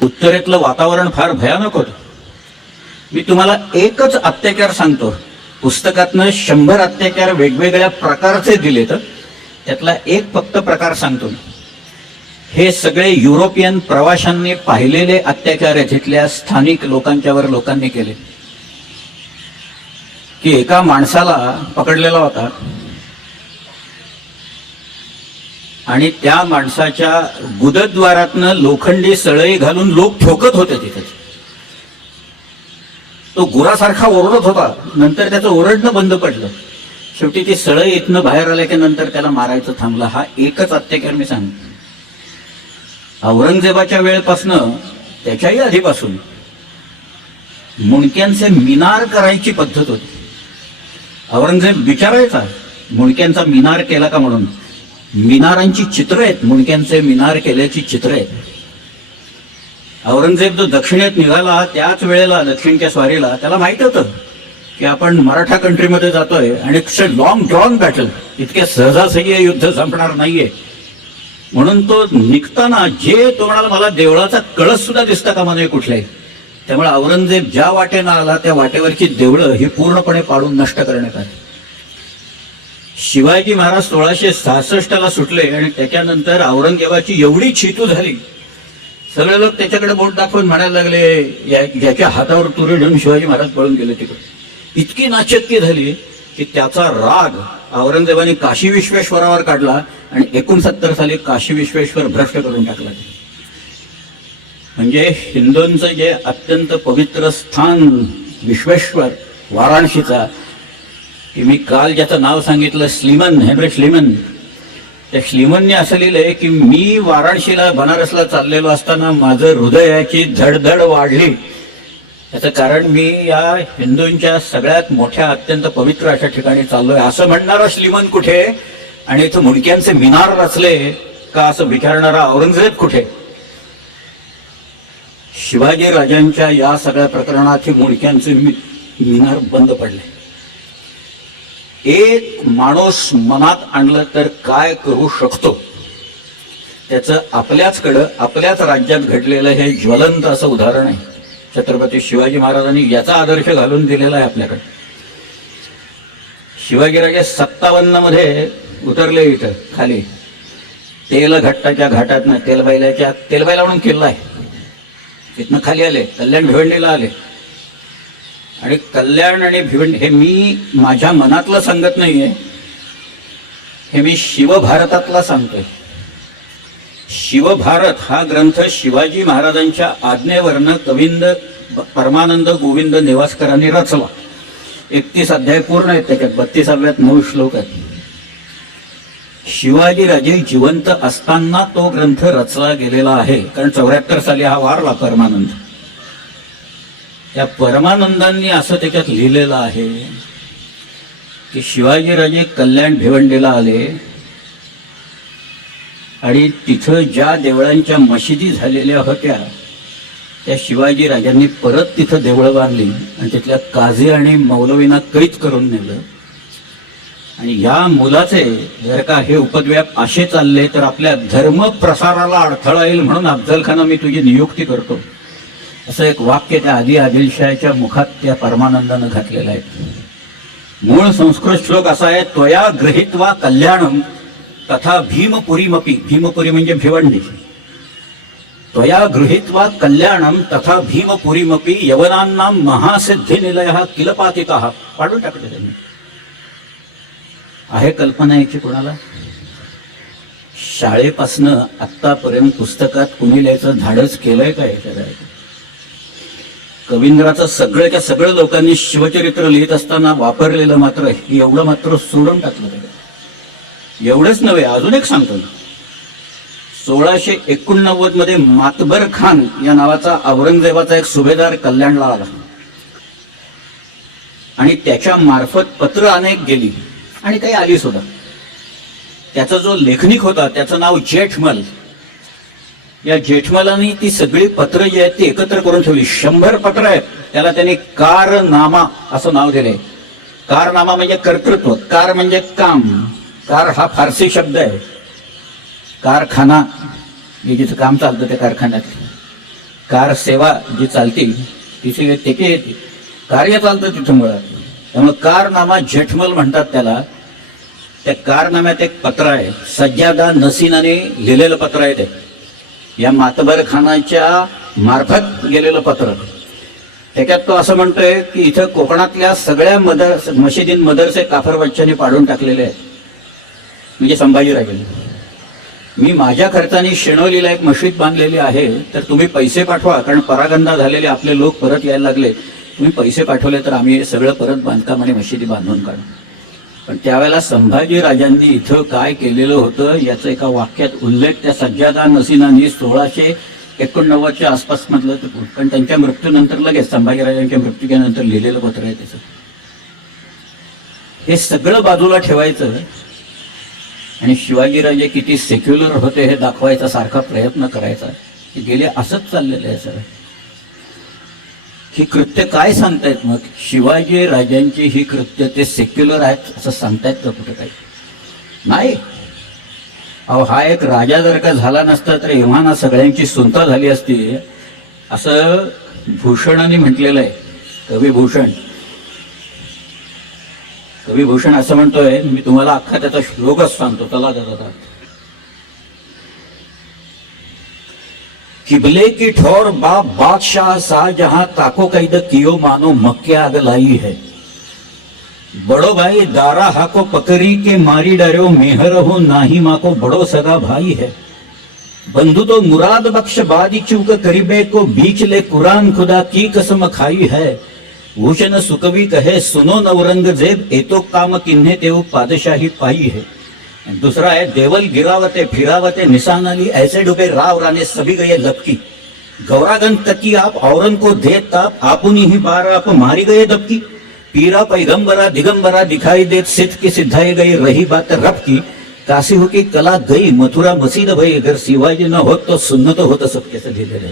उत्तरेतलं वातावरण फार भयानक होतं. मी तुम्हाला एकच अत्याचार सांगतो. पुस्तकातनं 100 अत्याचार वेगवेगळ्या प्रकारचे दिले, तर त्यातला एक फक्त प्रकार सांगतो. हे सगळे युरोपियन प्रवाशांनी पाहिलेले अत्याचार आहेत, तिथल्या स्थानिक लोकांनी केले. की एका माणसाला पकडलेला होता आणि त्या माणसाच्या गुदद्वारातनं लोखंडी सळई घालून लोक ठोकत होते तिथे. तो गुरासारखा ओरडत होता. नंतर त्याचं ओरडणं बंद पडलं. शेवटी ती सळई इथनं बाहेर आल्या की नंतर त्याला मारायचं थांबलं. हा एकच अत्याचार मी सांगतो. औरंगजेबाच्या वेळेपासनं, त्याच्याही आधीपासून मुंडक्यांचे मिनार करायची पद्धत होती. औरंगजेब विचारायचा मुंडक्यांचा मिनार केला का म्हणून. मिनारांची चित्र आहेत, मुंडक्यांचे मिनार केल्याची चित्र आहेत. औरंगजेब जो दक्षिणेत निघाला त्याच वेळेला दक्षिणच्या स्वारीला त्याला माहित होतं की आपण मराठा कंट्रीमध्ये जातोय आणि लॉंग ड्रॉन बॅटल, इतके सहजासहजी हे युद्ध संपणार नाहीये. म्हणून तो निघताना तो म्हणाला मला देवळाचा कळस सुद्धा दिसता कामा नये कुठल्याही. त्यामुळे औरंगजेब ज्या वाटेनं आला त्या वाटेवरची देवळं ही पूर्णपणे पाडून नष्ट करण्यात आली. शिवाजी महाराज 1666 सुटले आणि त्याच्यानंतर औरंगजेबाची एवढी चितू झाली, सगळे लोक त्याच्याकडे बोट दाखवून म्हणायला लागले याच्या हातावर तुरे घेऊन शिवाजी महाराज पळून गेले तिकडे. इतकी नाचक्की झाली की त्याचा राग औरंगजेबाने काशी विश्वेश्वरावर काढला आणि 69 साली काशी विश्वेश्वर भ्रष्ट करून टाकला. म्हणजे हिंदूंचं जे अत्यंत पवित्र स्थान विश्वेश्वर वाराणसीचा, की मी काल ज्याचं नाव सांगितलं स्लीमन, हेनरी स्लीमन, त्या श्लीमनने असं लिहिलंय की मी वाराणसीला बनारसला चाललेलो असताना माझं हृदयाची धडधड वाढली. याचं कारण मी या हिंदूंच्या सगळ्यात मोठ्या अत्यंत पवित्र अशा ठिकाणी चाललोय. असं म्हणणारा श्लीमन कुठे आणि इथं मुंडक्यांचे मिनार रचले का असं विचारणारा औरंगजेब कुठे. शिवाजी राजांच्या या सगळ्या प्रकरणात हे मुंडक्यांचे मिनार बंद पडले. एक माणूस मनात आणलं तर काय करू शकतो त्याचं आपल्याच राज्यात घडलेलं हे ज्वलंत असं उदाहरण आहे. छत्रपती शिवाजी महाराजांनी याचा आदर्श घालून दिलेला आहे आपल्याकडे. शिवाजीराजे 57 मध्ये उतरले इथं खाली तेलघट्टाच्या घाटातनं तेलबाईला म्हणून किल्ला आहे, तिथनं खाली आले, कल्याण भिवंडीला आले. आणि कल्याण आणि भिवंडी हे मी माझ्या मनातलं सांगत नाहीये, हे मी शिवभारतातला सांगतोय. शिवभारत हा ग्रंथ शिवाजी महाराजांच्या आज्ञेवरनं कविंद परमानंद गोविंद नेवासकरांनी रचला. 31 अध्याय पूर्ण आहेत, त्याच्यात 32व्यात 9 श्लोक आहेत. शिवाजीराजे जिवंत असताना तो ग्रंथ रचला गेलेला आहे, कारण 74 साली हा वारला परमानंद. त्या परमानंदांनी असं त्याच्यात लिहिलेलं आहे की शिवाजीराजे कल्याण भिवंडीला आले आणि तिथं ज्या देवळांच्या मशिदी झालेल्या होत्या त्या शिवाजीराजांनी परत तिथं देवळं बांधली आणि तिथल्या काझी आणि मौलवींना कैद करून नेलं. आणि या मुलाचे जर का हे उपद्व्याप असे चालले तर आपल्या धर्म प्रसाराला अडथळा येईल, म्हणून अफजल खाना मी तुझी नियुक्ती करतो, असं एक वाक्य त्या आदिलशाहच्या मुखात त्या परमानंदानं घातलेलं आहे. मूळ संस्कृत श्लोक असा आहे, त्वया गृहीत्वा कल्याणम तथा भीमपुरीमपी, भीमपुरी म्हणजे भिवंडी, त्वया गृहीत्वा कल्याणम तथा भीमपुरीमपी यवनांना महासिद्धी निलयः किलपातितः. पाडून टाकलं त्यांनी. आहे कल्पना याची कोणाला? शाळेपासनं आत्तापर्यंत पुस्तकात कुणी लिहायचं धाडस केलंय का याच्या? कवींद्राचं सगळ्याच्या सगळं लोकांनी शिवचरित्र लिहित असताना वापरलेलं मात्र एवढं मात्र सोडून टाकलं. एवढंच नव्हे, अजून एक सांगतो ना, 1689 मध्ये मातबर खान या नावाचा औरंगजेबाचा एक सुभेदार कल्याणला आला आणि त्याच्या मार्फत पत्र अनेक गेली आणि काही आली सुद्धा. त्याचा जो लेखनिक होता त्याचं नाव जेठमल. या जेठमलांनी ती सगळी पत्र जी आहेत ती एकत्र करून ठेवली. 100 पत्र आहेत. त्याला त्यांनी कारनामा असं नाव दिले. कारनामा म्हणजे कर्तृत्व, कार म्हणजे काम. कार हा फारसी शब्द आहे. कारखाना, हे जिथं काम चालतं त्या कारखान्यात. कार सेवा जी चालती तिथे तेके येते, कार्य चालतं तिथं मुळात. त्यामुळे कारनामा जेठमल म्हणतात त्याला. त्या कारनाम्यात एक पत्र आहे, सज्जादा नसीनाने लिहिलेलं पत्र आहे. ते या मातबर खानाच्या मार्फत गेलेलं पत्र. त्याच्यात तो असं म्हणतोय की इथं कोकणातल्या सगळ्या मशिदीन मदरसे काफर बच्चांनी पाडून टाकलेले आहेत, म्हणजे संभाजीराजांनी. मी माझ्या खर्चाने शेणवलीला एक मशीद बांधलेली आहे, तर तुम्ही पैसे पाठवा, कारण परागंदा झालेले आपले लोक परत यायला लागले. तुम्ही पैसे पाठवले तर आम्ही हे सगळं परत बांधकाम आणि मशिदी बांधून काढू. पण त्यावेळेला संभाजीराजांनी इथं काय केलेलं होतं याचा एका वाक्यात उल्लेख त्या सज्जादा नसीनांनी 1689च्या आसपास मधलं, पण त्यांच्या मृत्यूनंतर लगेच संभाजीराजांच्या मृत्यूनंतर लिहिलेलं पत्र आहे त्याचं. हे सगळं बाजूला ठेवायचं आणि शिवाजीराजे किती सेक्युलर होते हे दाखवायचा सारखा प्रयत्न करायचा. हे गेले असंच चाललेलं आहे सर. ही कृत्य काय सांगतायत मग? शिवाजी राजांची ही कृत्य ते सेक्युलर आहेत असं सांगतायत का कुठे? काही नाही. अहो, हा एक राजा जर का झाला नसता तर एव्हा ना सगळ्यांची सुनता झाली असती, असं भूषणाने म्हटलेलं आहे. कविभूषण असं म्हणतोय. मी तुम्हाला अख्खा त्याचा श्लोकच सांगतो. चला दादा. किबले की ठोर बाप बादशाह शाहजहां ताको कैद कियो मानो मक्के आग लाई है. बड़ो भाई दारा हाको पकड़ी के मारी डरो मेहर हो नाही माको बड़ो सगा भाई है. बंधु तो मुराद बख्श बादी चूक करीबे को बीच ले कुरान खुदा की कसम खाई है. भूषण सुकवी कहे सुनो नवरंगजेब एतो काम किन्हे तेव पादशाही पाई है. दूसरा है देवल गिरावते फिरावते निशान अली ऐसे डूबे राव राने सभी गए लपकी. गौरागन तकी आप औरन को देत ताप आपुनी ही बार आप मारी गए दबकी. पीरा पैगंबरा दिगंबरा दिखाई देत सिद्ध की सिद्धाई गई रही बात रब की. काशी हो की कला गई मथुरा मसीद भई. अगर शिवाजी न होत तो सुन्नत होत सबके. लिहिलेलं